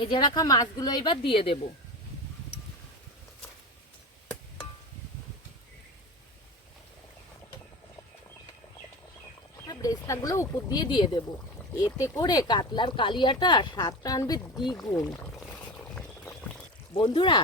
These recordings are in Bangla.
ভেজে রাখা মাছগুলো এবার দিয়ে দেব। ব্রেস্তাগুলো উপর দিয়ে দিয়ে দেব। এতে করে কাতলার কালিয়াটা স্বাদটা আনবে দ্বিগুণ। বন্ধুরা,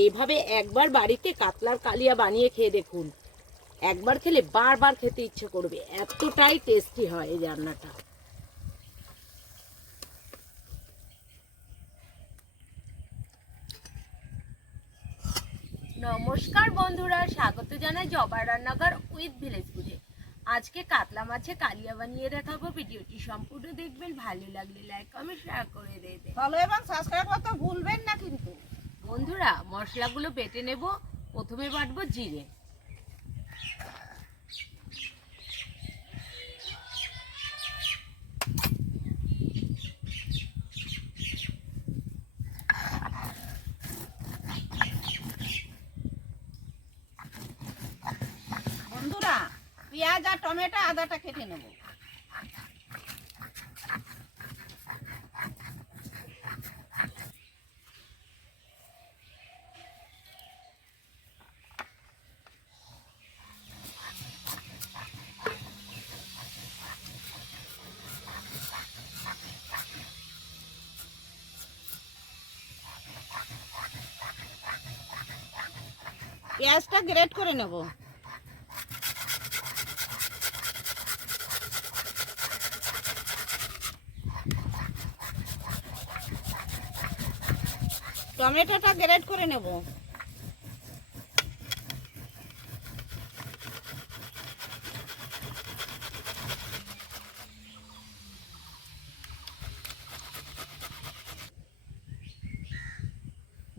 এইভাবে একবার বাড়িতে কাতলার কালিয়া বানিয়ে খেয়ে দেখুন। একবার খেলে বারবার খেতে ইচ্ছে করবে। এতটাই টেস্টি হয় এই রান্নাটা। নমস্কার বন্ধুরা স্বাগত জানাই জবার রান্নাঘর উইথ ভিলেজ ফুডে আজকে কাতলা মাছে কালিয়া বানিয়ে দেখাবো ভিডিওটি সম্পূর্ণ দেখবেন ভালো লাগলে লাইক কমেন্ট শেয়ার করে দেবেন। ভালো এবং সাবস্ক্রাইব করতে ভুলবেন না কিন্তু। বন্ধুরা মশলাগুলো বেটে নেব প্রথমে বাটবো জিরে বন্ধুরা পেঁয়াজ আর টমেটো আদাটা কেটে নেব। পেঁয়াজটা গ্রেট করে নেব। টমেটোটা গ্রেড করে নেব।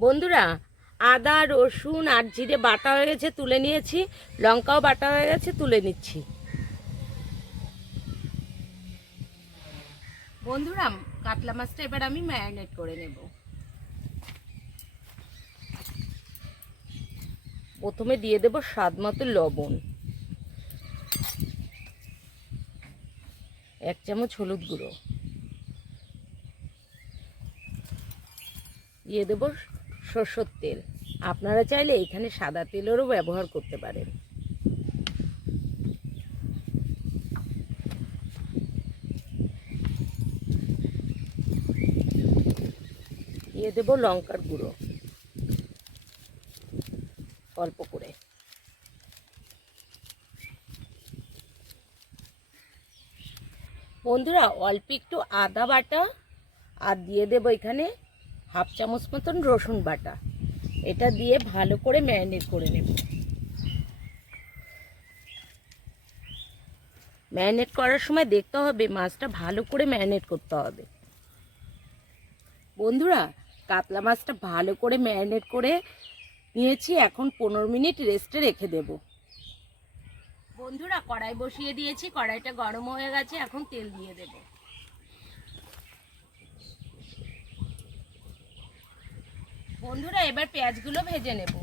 বন্ধুরা আদা রসুন আর জিরে বাটা হয়ে গেছে তুলে নিয়েছি। লঙ্কাও বাটা হয়ে গেছে তুলে নিচ্ছি। বন্ধুরা কাতলা মাছটা এবার আমি ম্যারিনেট করে নেব। প্রথমে দিয়ে দেব স্বাদ মতো লবণ। এক চামচ হলুদ গুঁড়ো। দিয়ে দেবো সর্ষের তেল। আপনারা চাইলে এখানে সাদা তেলেরও ব্যবহার করতে পারেন। দিয়ে দেবো লঙ্কার গুঁড়ো। অল্প করে। বন্ধুরা, অল্প একটু আদা বাটা আর দিয়ে দেবো এখানে হাফ চামচ মতন রসুন বাটা। এটা দিয়ে ভালো করে ম্যারিনেট করে নেব। ম্যারিনেট করার সময় দেখতে হবে, মাছটা ভালো করে ম্যারিনেট করতে হবে। বন্ধুরা, কাতলা মাছটা ভালো করে ম্যারিনেট করে নিয়েছি, এখন পনেরো মিনিট রেস্টে রেখে দেব। বন্ধুরা, কড়াই বসিয়ে দিয়েছি, কড়াইটা গরম হয়ে গেছে, এখন তেল দিয়ে দেব। বন্ধুরা, এবার পেঁয়াজগুলো ভেজে নেব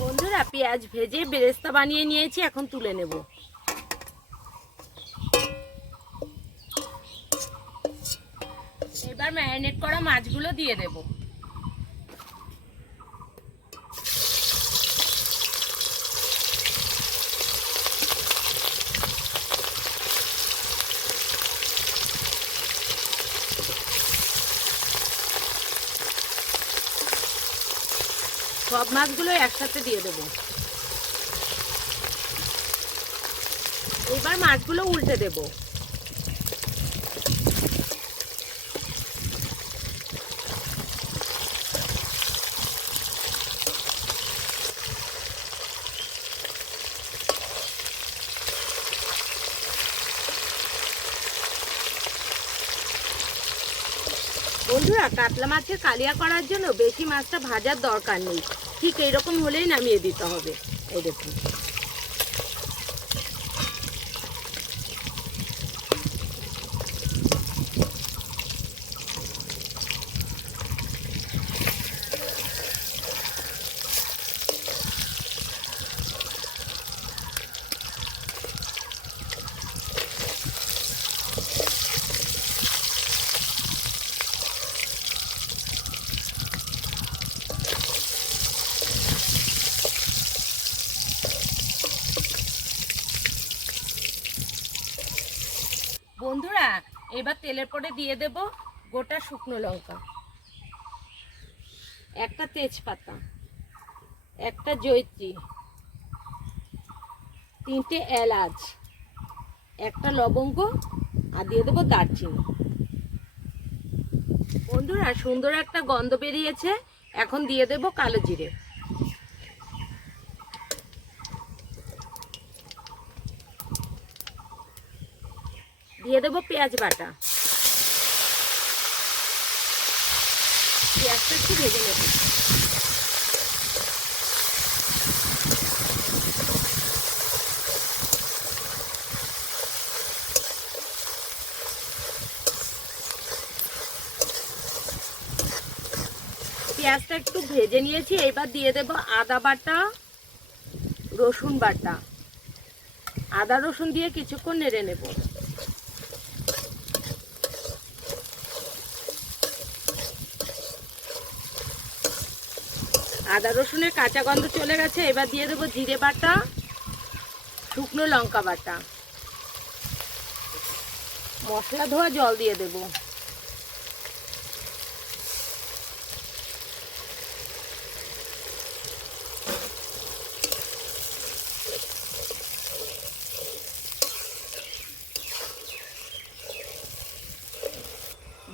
বন্ধুরা পেঁয়াজ ভেজে বেরেস্তা বানিয়ে নিয়েছি এখন তুলে নেব। এবার ম্যারিনেট করা মাছগুলো দিয়ে দেব। সব মাছগুলো একসাথে দিয়ে দেব। এবার মাছগুলো উল্টে দেবো। বন্ধুরা, কাতলা মাছের কালিয়া করার জন্য বেশি মাছটা ভাজার দরকার নেই। ঠিক এইরকম হলেই নামিয়ে দিতে হবে। এই দেখুন। বন্ধুরা, এবার তেলের পরে দিয়ে দেব গোটা শুকনো লঙ্কা। একটা তেজপাতা, একটা জৈত্রী তিনটে এলাচ, একটা লবঙ্গ, আর দিয়ে দেবো দারচিনি। বন্ধুরা, সুন্দর একটা গন্ধ বেরিয়েছে। এখন দিয়ে দেব কালো জিরে। দিয়ে দেবো পেঁয়াজ বাটা। পেঁয়াজটা একটু ভেজে নেব। পেঁয়াজটা একটু ভেজে নিয়েছি, এবার দিয়ে দেব আদা বাটা, রসুন বাটা। আদা রসুন দিয়ে কিছুক্ষণ নেড়ে নেব। আদা রসুনের কাঁচা গন্ধ চলে গেছে, এবার দিয়ে দেবো জিরে বাটা, শুকনো লঙ্কা বাটা। মশলা ধোয়া জল দিয়ে দেবো।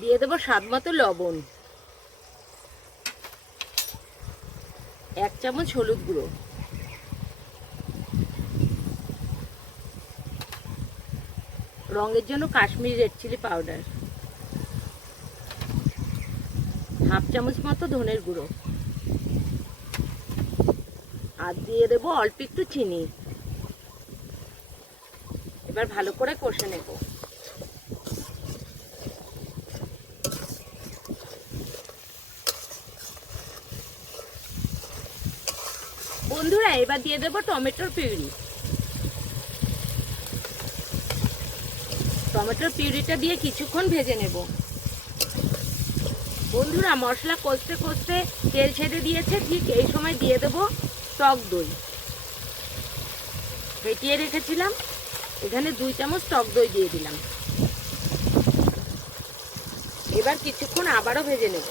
দিয়ে দেবো স্বাদ মতো লবণ। এক চামচ হলুদ গুঁড়ো। রঙের জন্য Kashmiri red chilli powder half চামচ মতো ধনের গুঁড়ো। আর দিয়ে দেবো অল্প একটু চিনি। এবার ভালো করে কষে নেব। বন্ধুরা, এবার দিয়ে দেবো টমেটোর পিউরি। টমেটোর পিউরিটা দিয়ে কিছুক্ষণ ভেজে নেব। বন্ধুরা, মশলা কষতে কষতে তেল ছেড়ে দিয়েছে, ঠিক এই সময় দিয়ে দেবো টক দই। ফেটিয়ে রেখেছিলাম, এখানে দুই চামচ টক দই দিয়ে দিলাম। এবার কিছুক্ষণ আবারও ভেজে নেব।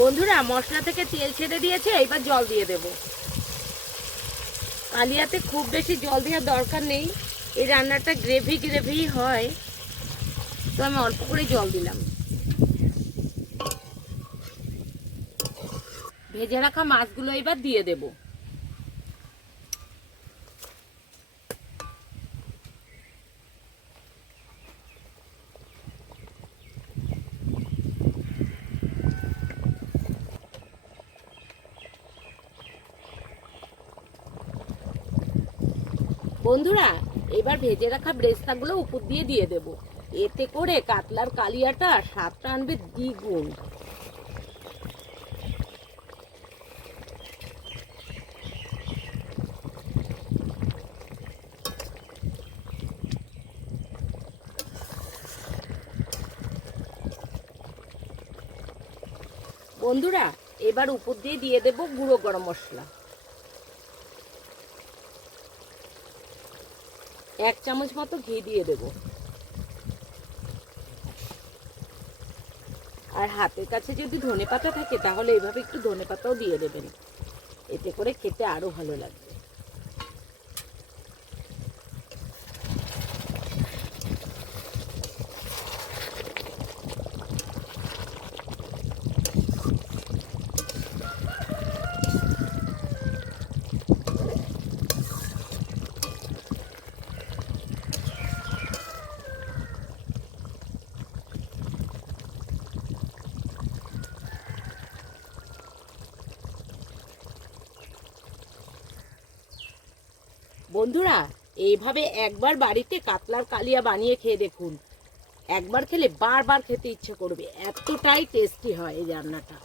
বন্ধুরা, মশলা থেকে তেল ছেড়ে দিয়েছে, এবার জল দিয়ে দেব। কালিয়াতে খুব বেশি জল দেওয়ার দরকার নেই। এই রান্নাটা গ্রেভি গ্রেভি হয়। তো আমি অল্প করে জল দিলাম। ভেজে রাখা মাছগুলো এবার দিয়ে দেব। বন্ধুরা, এবার ভেজে রাখা ব্রেস্তাগুলো উপর দিয়ে দিয়ে দেব। এতে করে কাতলার কালিয়াটা, স্বাদটা আনবে দ্বিগুণ। বন্ধুরা, এবার উপর দিয়ে দিয়ে দেব গুঁড়ো গরম মশলা। এক চামচ মতো ঘি দিয়ে দেব। আর হাতের কাছে যদি ধনে পাতা থাকে, তাহলে এভাবে একটু ধনে পাতাও দিয়ে দেবেন। এতে করে খেতে আরও ভালো লাগবে। বন্ধুরা, এইভাবে একবার বাড়িতে কাতলার কালিয়া বানিয়ে খেয়ে দেখুন। একবার খেলে বারবার খেতে ইচ্ছে করবে। এতটাই টেস্টি হয় এই রান্নাটা।